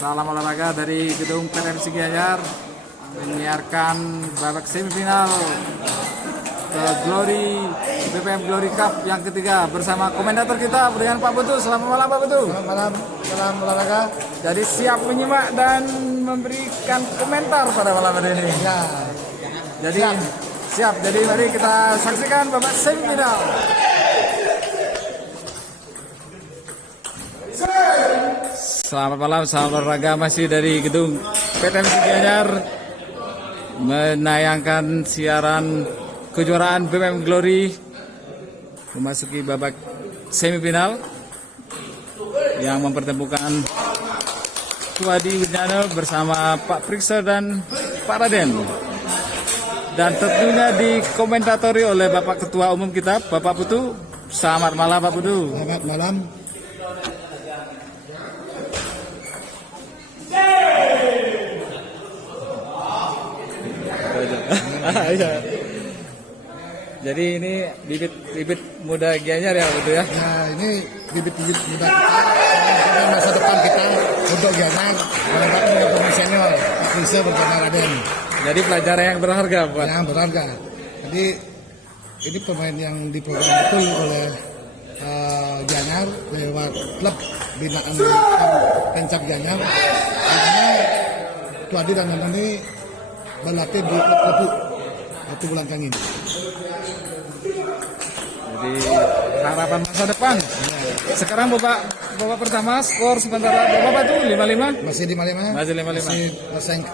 Salam olahraga dari gedung PTMC Gianyar menyiarkan babak semifinal Glory BPM Glory Cup yang ketiga bersama komentator kita dengan Pak Putu. Selamat malam Pak Putu. Selamat malam, salam olahraga. Jadi siap menyimak dan memberikan komentar pada malam hari ini. Ya, Jadi siap. Jadi mari kita saksikan babak semifinal. Selamat malam, salam olahraga masih dari gedung PTMC Gianyar menayangkan siaran kejuaraan BPM Glory memasuki babak semifinal yang mempertemukan Tuadi Wijnano bersama Pak Priksa dan Pak Raden, dan tentunya dikomentatori oleh Bapak Ketua Umum kita Bapak Putu. Selamat malam Pak Putu. Selamat malam. Jadi ini bibit muda Gianyar ya Putu ya. Nah, ini bibit-bibit muda kita, masa depan kita untuk Gianyar melakukan dengan pemain senior Prisa bersama Raden. Jadi pelajaran yang berharga Pak. Yang berharga. Jadi ini pemain yang diprogram betul oleh Gianyar lewat klub binaan Pencap Gianyar. Karena Tuadi dan Nana ini berlatih di klub Batu Bulan Kangin. Jadi harapan masa depan. Sekarang babak pertama skor sementara berapa tuh? 5-5? Masih 5-5. Masih 5-5. Masih bersaing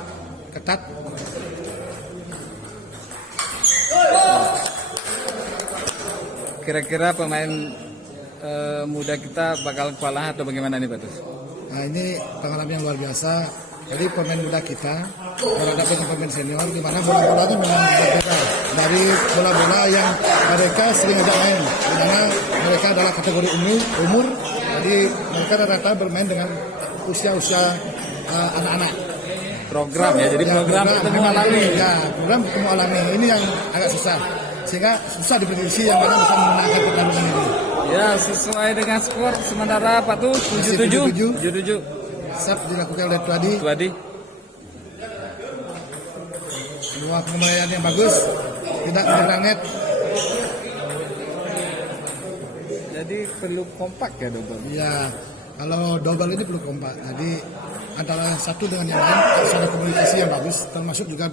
ketat. Kira-kira pemain muda kita bakal kalah atau bagaimana nih Pak Tus? Nah, ini pengalaman yang luar biasa. Jadi pemain muda kita berhadapan dengan pemain senior, di mana bola-bolanya memang berbeda dari bola-bola yang mereka sering ajak main, di mana mereka adalah kategori umur. Jadi mereka rata-rata bermain dengan usia-usia anak-anak. Program ya, jadi program ketemu alami. Ya, program ketemu alami ini yang agak susah, sehingga susah diprediksi yang mana bisa memenangkan pertandingan ini. Ya, sesuai dengan skor sementara Pak Tus 77. Sap dilakukan oleh Tuadi. Sebuah pengembalian yang bagus, tidak menyerang net. Jadi perlu kompak ya double. Ya, kalau double ini perlu kompak. Jadi antara satu dengan yang lain harus ada komunikasi yang bagus, termasuk juga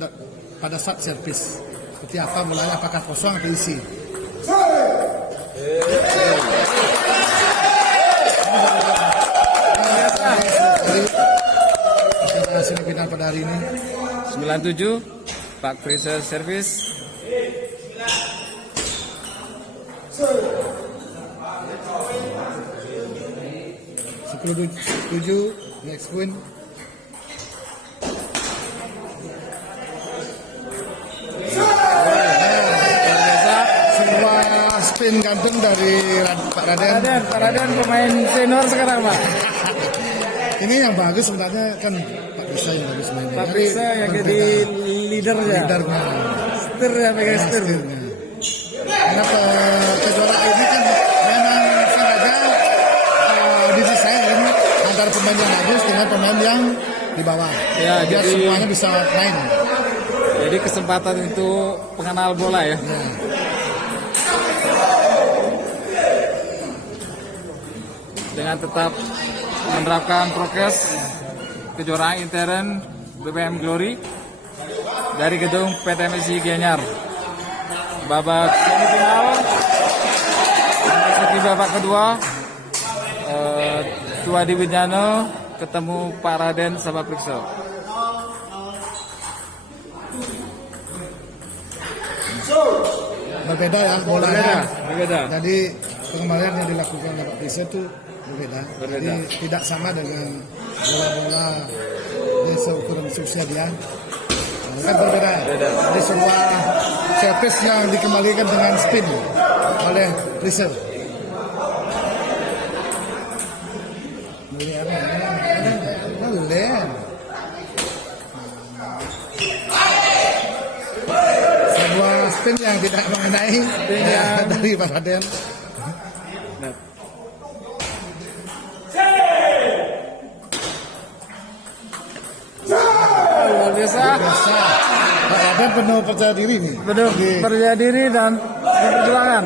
pada saat servis. Seperti apa mulanya, apakah kosong atau isi. Semifinal pada hari ini 97 Pak Prisa servis. Setuju next win. Sebuah spin gantung dari Pak Raden. Pak Raden pemain senior sekarang Pak. Ini yang bagus sebenarnya kan Pak Prisa yang bagus mainnya. Pak Prisa yang jadi leadernya. Setir ya, pegang setir. Karena kejuaraan ini kan memang sengaja didesain antara pemain yang bagus dengan pemain yang di bawah. Ya, biar jadi semuanya bisa main. Jadi kesempatan untuk pengenal bola ya. Dengan tetap menerapkan prokes kejuaraan intern BPM Glory dari gedung PTMC Gianyar. Babak semifinal memasuki babak kedua. Tuadi Wijnano ketemu Pak Raden sama Priksa. Berbeda ya bolanya. Berbeda. Jadi pengembalian yang dilakukan oleh Pak Prisa itu berbeda. Jadi tidak sama dengan bola-bola di seukuran usia dia. Kan berbeda. Jadi sebuah servis yang dikembalikan dengan spin oleh Prisa. Sebuah spin yang tidak mengenai dari Pak Raden. Raden penuh percaya diri nih. Betul, percaya diri dan perjuangan.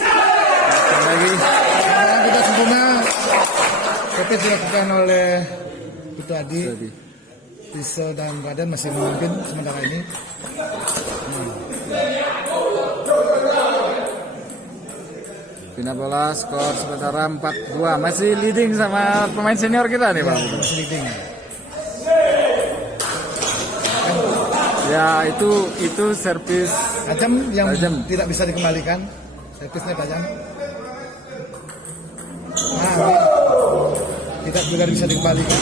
Lagi Sekarang kita sempurna. Tapi dilakukan oleh Putu Adi. Pisau dan Raden masih memimpin sementara ini. pindah bola, skor sementara 4-2. Masih leading sama pemain senior kita nih, Bang. Masih leading. Ya, itu servis Tajam yang tajam. tidak bisa dikembalikan. Servisnya tajam. Nah, ini tidak juga bisa dikembalikan.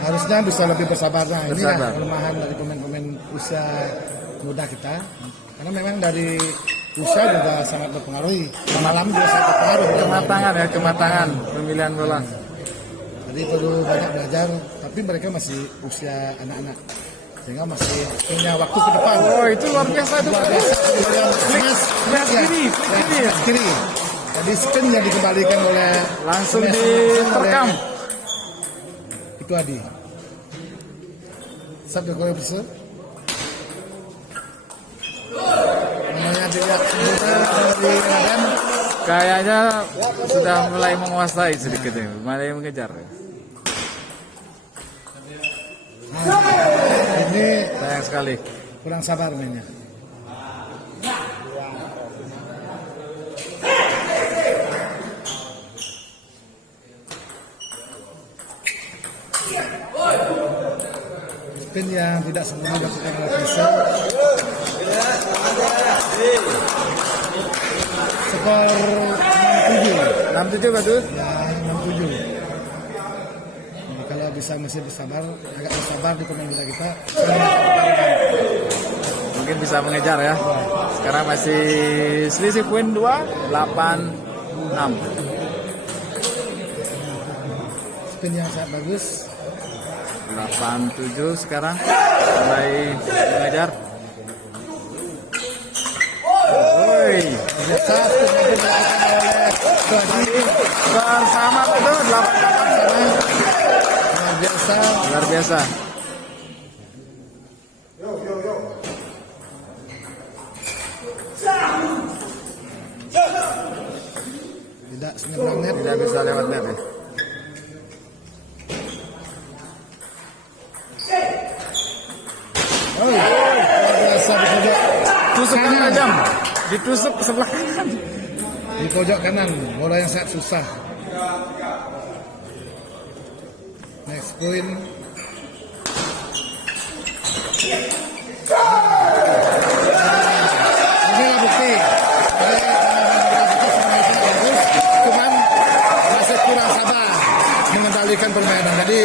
Harusnya bisa lebih bersabar. Nah, ini Bersabar. kelemahan dari pemain-pemain usia muda kita. Karena memang dari usia juga sangat berpengaruh. Malam juga sangat berpengaruh. Kematangan pemilihan bola. Jadi perlu banyak belajar. Tapi mereka masih usia anak-anak. Sehingga masih punya waktu ke depan. Oh, itu luar biasa itu. Luar biasa. Kemudian Lihat kiri. Jadi spin yang dikembalikan oleh Langsung oleh- diterkam. Itu Adi. Sabda Korea besar. Namanya tidak dari Raden. Kayaknya sudah mulai menguasai sedikit ini, mulai mengejar. Nah, ini Sayang sekali. kurang sabar mainnya. Spin yang tidak sempurna dilakukan oleh Faisal. Skor 6-7 betul. ya 6-7. Jadi kalau bisa masih bersabar, agak bersabar di pemain muda kita. Mungkin bisa mengejar ya. Sekarang masih selisih poin 2, 8-6. Spin yang sangat bagus. 8-7 sekarang mulai mengejar. Woi, Biasa spin yang dilakukan oleh Badi. bersama betul 8-8. Luar biasa. Luar biasa. Tidak senyebrang net. Tidak bisa lewat net ya. Oh, luar biasa di pojok Tusuk kanan. tajam. Ditusuk ke sebelah kanan. Di pojok kanan, bola yang sangat susah. Next point. Inilah bukti. Cuman masih kurang sabar mengendalikan permainan. Jadi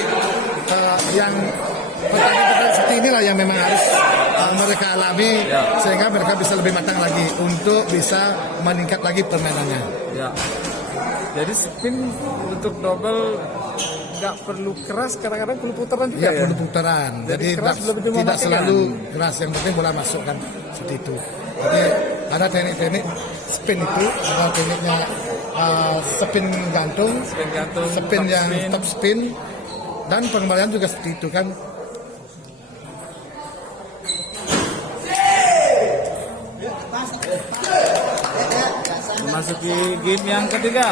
yang pertandingan seperti inilah yang memang harus mereka alami sehingga mereka bisa lebih matang lagi untuk bisa meningkat lagi permainannya. Ya. Jadi spin untuk double nggak perlu keras, kadang-kadang perlu putaran juga Ya, ya. perlu putaran. Jadi keras lebih tidak mematikan. selalu keras, yang penting bola masuk kan seperti itu. Jadi ada teknik-teknik spin itu, ada tekniknya spin gantung, Spin gantung, spin top yang spin. top spin, dan pengembalian juga seperti itu kan. Memasuki game yang ketiga.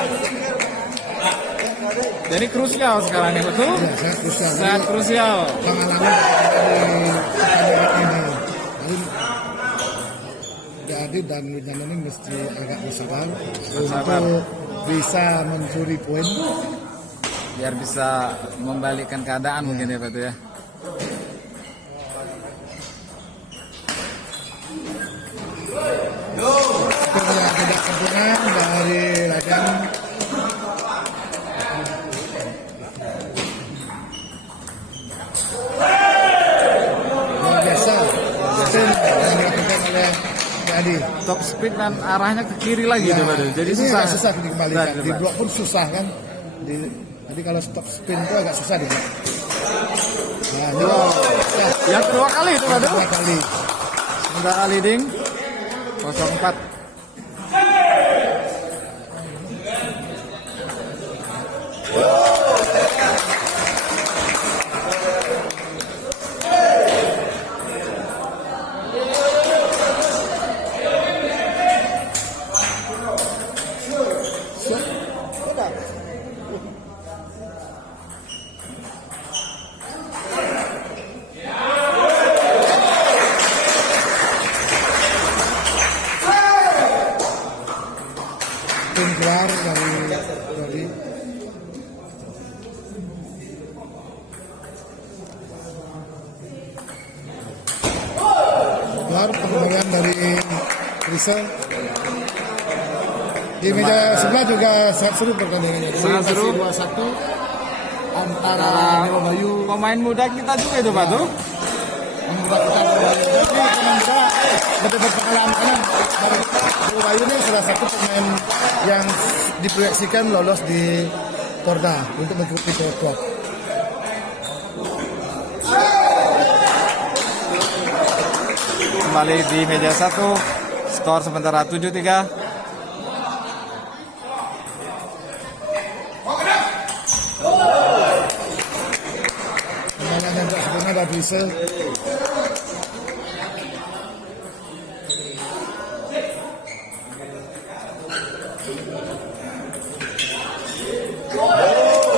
Jadi krusial sekarang ini, betul? Ya, sangat krusial. Sangat krusial. Pengalaman dari pertandingan ini. Jadi Adi dan Wijan ini mesti agak bersabar untuk bisa mencuri poin. Biar bisa membalikkan keadaan mungkin ya, Pak ya. Skor yang tidak sempurna dari Raden. Luar biasa spin yang dilakukan oleh Adi. Top speed dan arahnya ke kiri lagi tuh, Pak. Jadi ini susah. agak susah dikembalikan. Susah, Di Pak. blok pun susah kan. Jadi kalau stop spin itu agak susah di blok. Nah, ini Yang kedua kali itu, Pak. kedua kali. Sementara leading 0-4. Tim keluar dari keluar pengembalian dari Rizal. Di meja sebelah juga sangat seru pertandingannya. Sangat seru. 2-1 antara Dewa Bayu. Pemain muda kita juga itu Pak tuh. Membuat kita lebih berpengalaman. Dewa Bayu ini salah satu pemain yang diproyeksikan lolos di Porda untuk mengikuti Pro. Kembali di meja 1, skor sementara 7-3. Pemain yang tidak sempurna dari Rizal.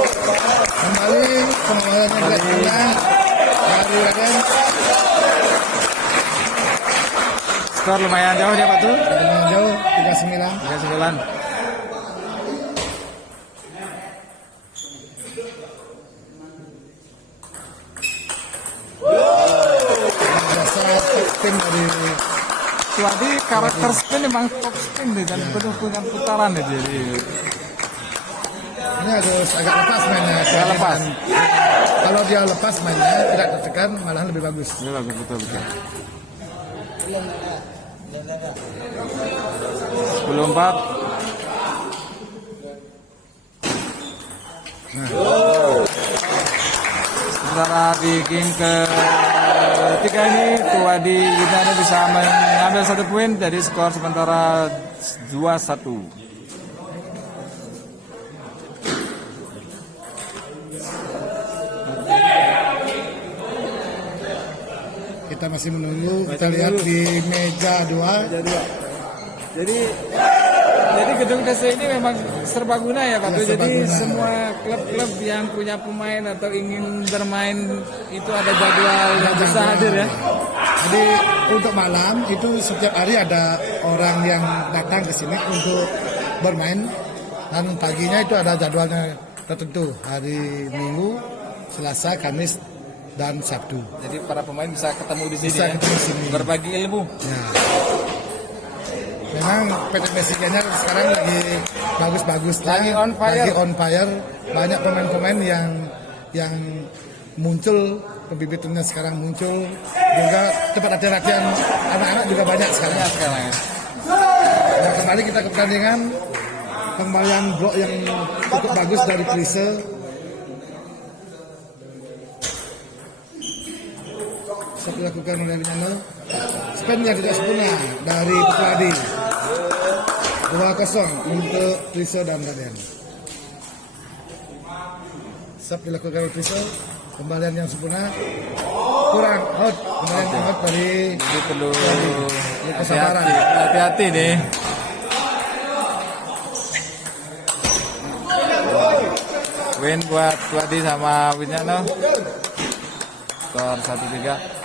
Kembali pengalaman yang tidak sempurna dari Raden. Skor lumayan jauh dia Pak tuh. Lumayan jauh 39. 39. Biasa tim dari Jadi karakter spin memang top spin deh, dan penuh dengan putaran deh jadi. ini harus agak lepas mainnya. Agak lepas. Kalau dia lepas mainnya tidak tertekan malahan lebih bagus. Ini bagus betul. 10-4. Sementara di game ketiga ini Tuwadi Widana bisa mengambil 1 poin, jadi skor sementara 2-1. Kita masih menunggu. Kita lihat di meja 2. Jadi gedung DC ini memang serbaguna ya Pak. Ya, Jadi serbaguna. semua klub-klub yang punya pemain atau ingin bermain itu ada jadwal yang bisa hadir ya. Jadi untuk malam itu setiap hari ada orang yang datang ke sini untuk bermain, dan paginya itu ada jadwalnya tertentu, hari Minggu, Selasa, Kamis, dan Sabtu. Jadi para pemain bisa ketemu di sini Bisa ya. ketemu di sini. Berbagi ilmu. Ya. Memang PT Mesikanya sekarang lagi bagus-bagus, Lagi on fire. Lagi on fire. Banyak pemain-pemain yang muncul, pembibitnya sekarang muncul. Juga tempat latihan anak-anak juga banyak sekarang. Ya, sekarang ya. Nah, kembali kita ke pertandingan. Pengembalian blok yang cukup bagus dari Klise. Bisa dilakukan oleh Lino. Spin yang tidak sempurna dari Putradi. 2-0 untuk Klise dan Raden. Siap dilakukan oleh Klise. Kembalian yang sempurna. Kurang out. Kembalian out dari Jadi perlu kesabaran. hati-hati nih. Win buat Tuwadi sama Winyano. Skor 1-3.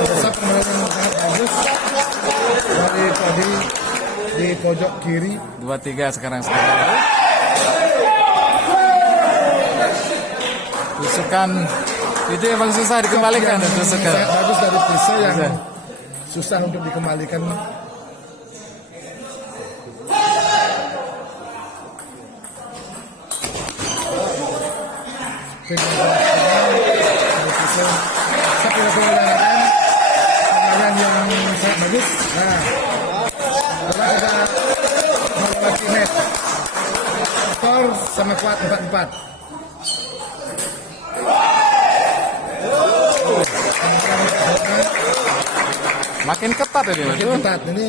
Besar pembalasan yang sangat bagus dari tadi di pojok kiri. 2-3 sekarang. Tusukan itu emang susah dikembalikan Yang tusukan. sangat bagus dari Klise yang Bisa. susah untuk dikembalikan. Pengalaman yang sangat bagus. Nah, setelah kita melewati net, skor sama kuat 4-4. Makin ketat ini, Makin betul. ketat. Ini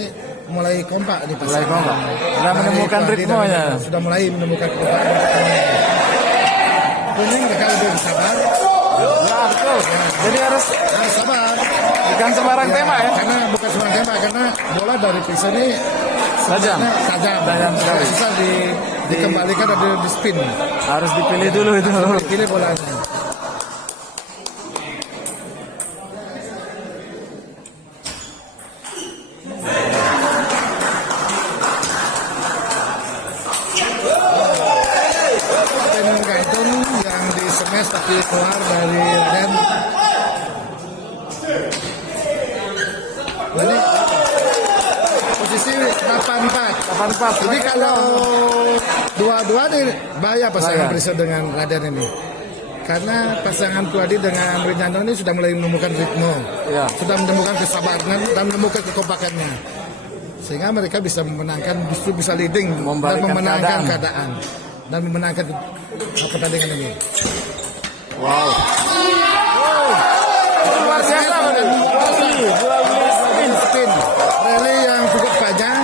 mulai kompak nih pas. Mulai kompak. Sudah menemukan Padi dan ritmenya. Sudah mulai menemukan kompak. Kuning mereka lebih sabar. Ya, betul. Jadi harus Sabar. bukan sembarang Ya, tema ya. Karena bukan sembarang tembak, karena bola dari pisau ini Tajam. tajam. Tajam sekali. Bisa dikembalikan atau di spin. Harus dipilih dulu itu. Pilih bolanya. Tenun Gaitun yang di smash tapi keluar dari Raden. Ini posisi 8-4. 8-4. Jadi kalau dua-dua nih bahaya pasangan Bahaya. Priscil dengan Raden ini. Karena pasangan Puadi dengan Rinjando ini sudah mulai menemukan ritme, Ya. sudah menemukan kesabaran dan menemukan kekompakannya. Sehingga mereka bisa memenangkan, justru bisa leading dan Membalikkan memenangkan keadaan. keadaan dan memenangkan pertandingan ini. Wow. Luar biasa, betul. Spin, spin. Rally yang cukup panjang,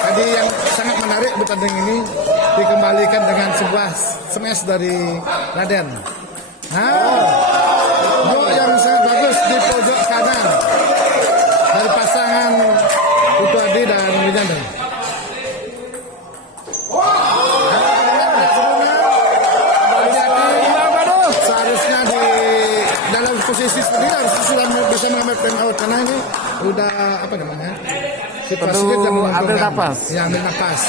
tadi yang sangat menarik pertandingan ini dikembalikan dengan sebuah smash dari Raden. Blok yang sangat bagus di pojok kanan dari pasangan Putuadi dan Wijanda. Seharusnya di dalam posisi seperti ini harus sudah bisa mengambil time out karena ini udah apa namanya situasinya Perlu tidak menguntungkan. ambil napas. Ya, ambil napas.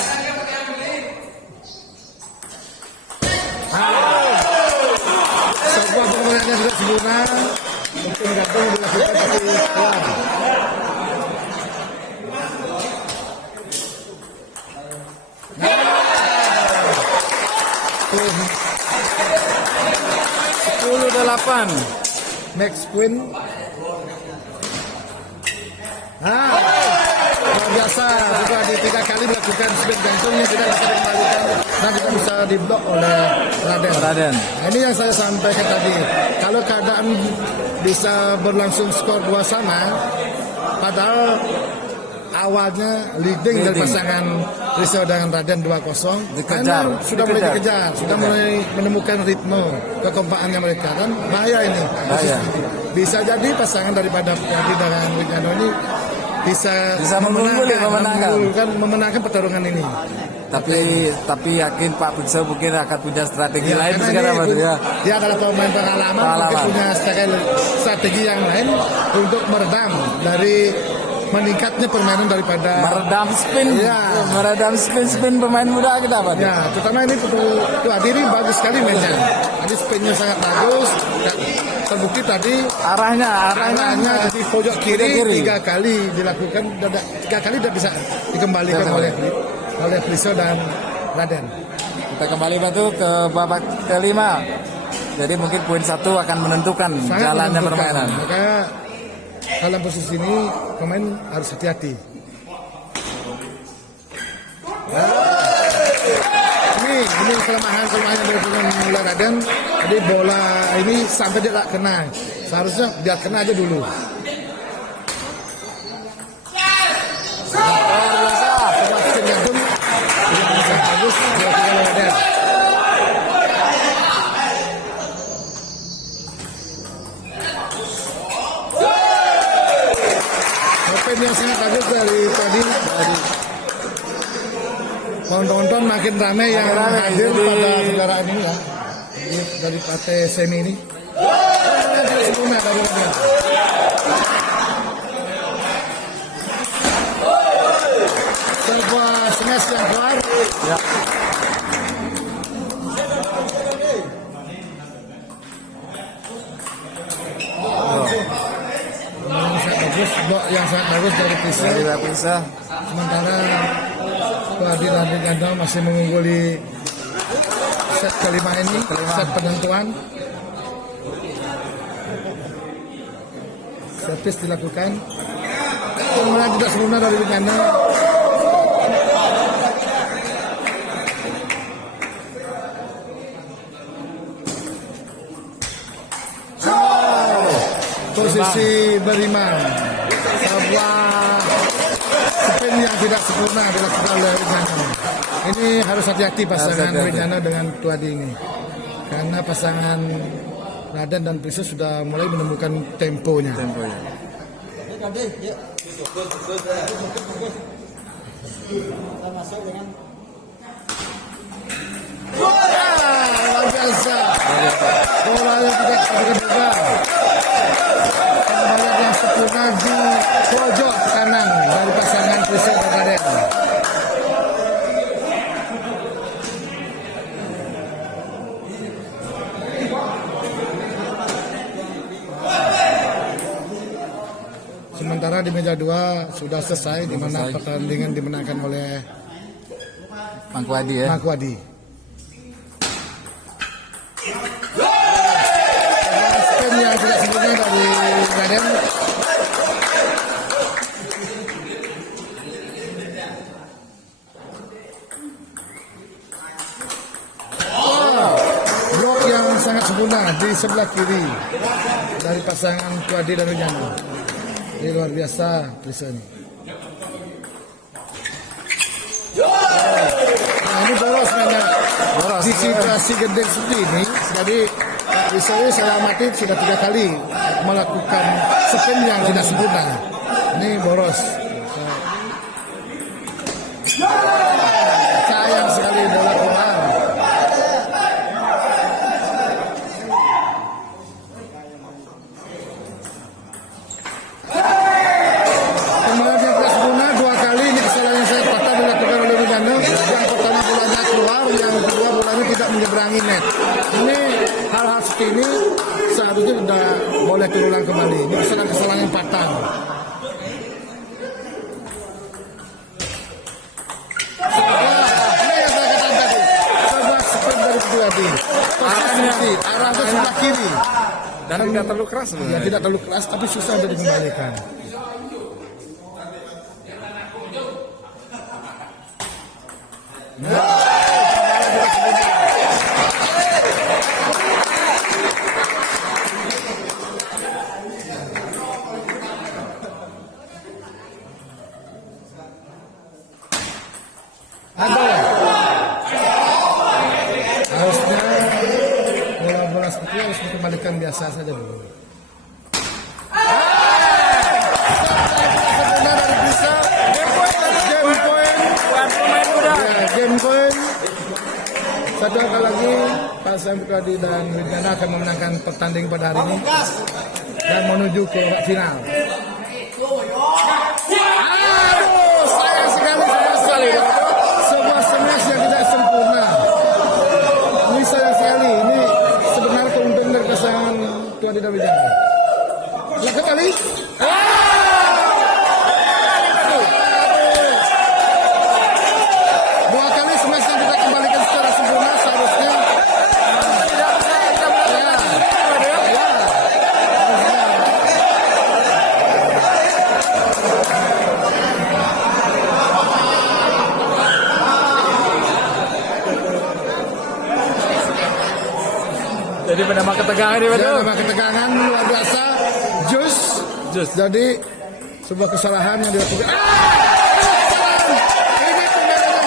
Sebuah permainannya sudah sempurna. Mungkin gantung dilakukan tapi keluar. Tuh, 10-8. Max Queen. Luar biasa. Sudah di 3 kali melakukan spin gantung yang tidak bisa dikembalikan dan tidak bisa diblok oleh Raden. Raden. Nah, ini yang saya sampaikan tadi. Kalau keadaan bisa berlangsung skor 2 sama, padahal awalnya leading dari pasangan Rizal dengan Raden 2-0, Dikejar. karena sudah mulai Dikejar. dikejar, sudah mulai menemukan ritme kekompakannya mereka dan bahaya ini. Bahaya. Bisa jadi pasangan daripada Puadi dengan Wijando ini bisa memenangkan pertarungan ini. Tapi yakin Pak Priscil mungkin akan punya strategi lain Karena sekarang, ini Pak, ya. dia adalah pemain pengalaman, mungkin punya strategi yang lain untuk meredam dari meningkatnya permainan daripada Meredam spin. Ya. Meredam spin pemain muda kita, Pak. ya, terutama ini Puadi ini bagus sekali mainnya. Tadi spinnya sangat bagus. Terbukti tadi Arahnya di pojok kiri Kiri. 3 kali dilakukan, 3 kali tidak bisa dikembalikan Tidak oleh Priscil dan Raden. Kita kembali Batu ke babak kelima. Jadi mungkin poin 1 akan menentukan Sangat jalannya menentukan. permainan. Maka dalam posisi ini pemain harus hati-hati. Ini kelemahan yang dilakukan oleh Raden. Jadi bola ini sampai dia tak kena. Seharusnya dia kena aja dulu. Pemain jantung yang sangat bagus dilakukan oleh Raden. Open yang sangat bagus dari tadi. Penonton makin ramai yang ramai, hadir jadi- pada kejuaraan ini ya. Dari partai semi ini. Sebelumnya dari Raden. Sebuah smash yang keluar. Ya. Yang sangat bagus dari Priscil. Dari Pak Priscil. Sementara Puadi dan Wijando masih mengungguli set kelima ini, set penentuan. Servis dilakukan. Kemudian tidak sempurna dari Wijando. Posisi beriman. sebuah spin yang tidak sempurna dilakukan oleh Widyana. Ini harus hati-hati pasangan hati-hati. Widyana dengan Tuadi ini, karena pasangan Raden dan Prisa sudah mulai menemukan temponya. Luar biasa. Bolanya tidak terduga. Kembali yang sempurna di pojok kanan dari pasangan Prisa dan Raden. Sementara di meja 2 sudah selesai, di mana pertandingan dimenangkan oleh Mangkuadi ya. Mangkuadi. Spin yang tidak sempurna dari Raden. Blok yang sangat sempurna di sebelah kiri dari pasangan Tuadi dan Widyana. Ini luar biasa Prisa ini. Nah, ini boros mainnya. Di situasi gede seperti ini, jadi Prisa ini saya amati sudah 3 kali melakukan spin yang tidak sempurna. Ini boros. Sayang sekali bola keluar. Kemarin yang tidak sempurna 2 kali, ini kesalahan yang saya patah dilakukan oleh Widyana. Yang pertama bolanya keluar, yang kedua bolanya tidak menyeberangi net. Ini hal-hal seperti ini seharusnya sudah boleh terulang kembali. Ini kesalahan-kesalahan yang fatal. Ini yang saya katakan tadi. Sebuah spin dari Tuadi. Arah ke sebelah kiri. Dan tidak terlalu keras Ya, sebenarnya. tidak terlalu keras, tapi susah untuk dikembalikan. Harusnya bola-bola seperti ini harus dikembalikan biasa saja dulu. Sebenarnya dari Prisa, game point, ya, game point. Satu angka lagi, pasangan Tuadi dan Widyana akan memenangkan pertandingan pada hari ini dan menuju ke babak final. Aduh, sayang sekali. Sebuah smash yang tidak sempurna. Ini sayang sekali. Ini sebenarnya keuntungan dari pasangan Tuadi dan Widyana. Lakukan kali. Dua kali smash yang kita kembalikan secara sempurna seharusnya. Jadi menambah ketegangan ini, Ya, betul. nama ketegangan luar biasa. Jus. Jadi sebuah kesalahan yang dilakukan. Ini pemainnya.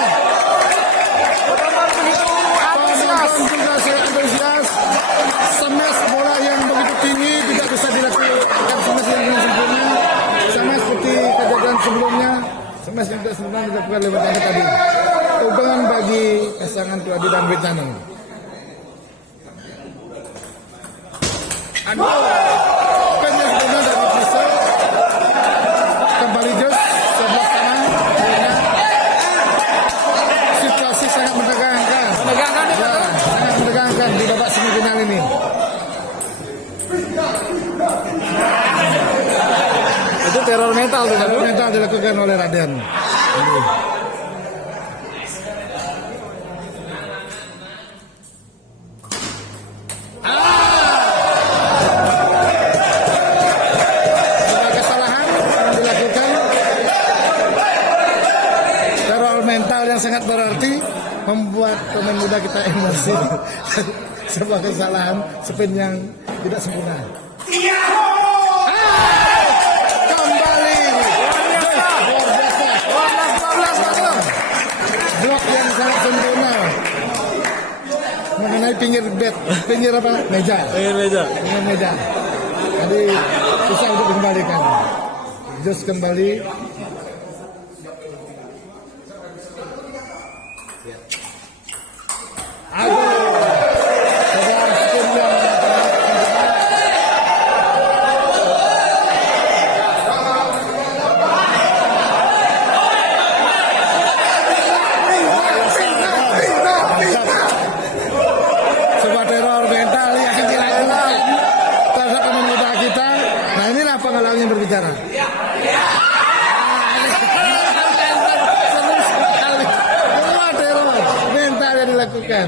Penonton juga saya antusias. Smash bola yang begitu tinggi tidak bisa dilakukan smash yang sempurna. Sama seperti kejadian sebelumnya. Smash yang tidak sempurna dilakukan oleh Widyana tadi. Keuntungan bagi pasangan Tuadi dan Widyana. Aduh, spin yang sempurna dari Prisa. Kembali Jos sebelah kanan. Situasi sangat menegangkan. Ya, sangat menegangkan di babak semifinal ini. Itu teror mental tuh, Teror betul. mental dilakukan oleh Raden. Sebuah kesalahan yang dilakukan. Teror mental yang sangat berarti membuat pemain muda kita emosi. Sebuah kesalahan spin yang tidak sempurna. Kembali pinggir bed, pinggir apa? Meja. meja. Pinggir meja. Jadi susah untuk dikembalikan. Jos kembali. Aduh. Saudara Hakim yang sebuah teror mental yang dilakukan terhadap pemain muda kita. Nah inilah pengalaman yang berbicara. Seru sekali. Sebuah teror mental yang dilakukan.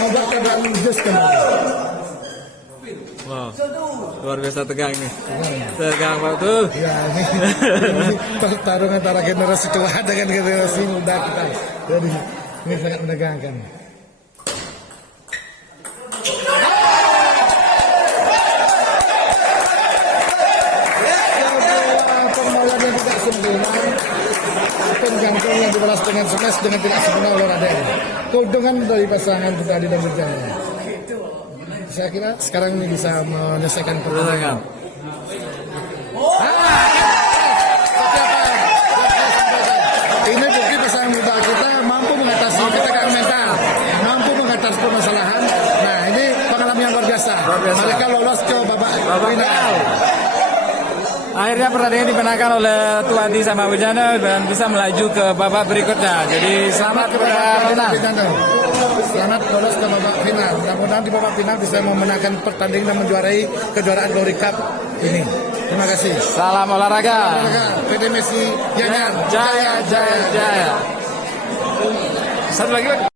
Membuat keadaan just kembali. Wow. Luar biasa tegang nih. Tegang Pak tuh. Ya, ini pertarungan antara generasi tua dengan generasi muda kita. Jadi ini sangat menegangkan. Pembalas yang tidak sempurna, penggantung yang dibalas dengan smash dengan tidak sempurna oleh Raden. Keuntungan dari pasangan Budi dan Berjaya. Saya kira sekarang ini bisa menyelesaikan pertandingan. Ini bukti pasangan muda kita mampu mengatasi ketegangan mental, mampu mengatasi permasalahan. Nah ini pengalaman yang luar biasa. Mereka lolos ke babak final. Akhirnya pertandingan dimenangkan oleh Tuadi sama Wijanto dan bisa melaju ke babak berikutnya. Jadi selamat kepada menang. Selamat lolos ke babak final. Mudah-mudahan di babak final bisa memenangkan pertandingan dan menjuarai kejuaraan Glory Cup ini. Terima kasih. Salam olahraga. PD Messi Jaya, jaya, jaya. Satu lagi.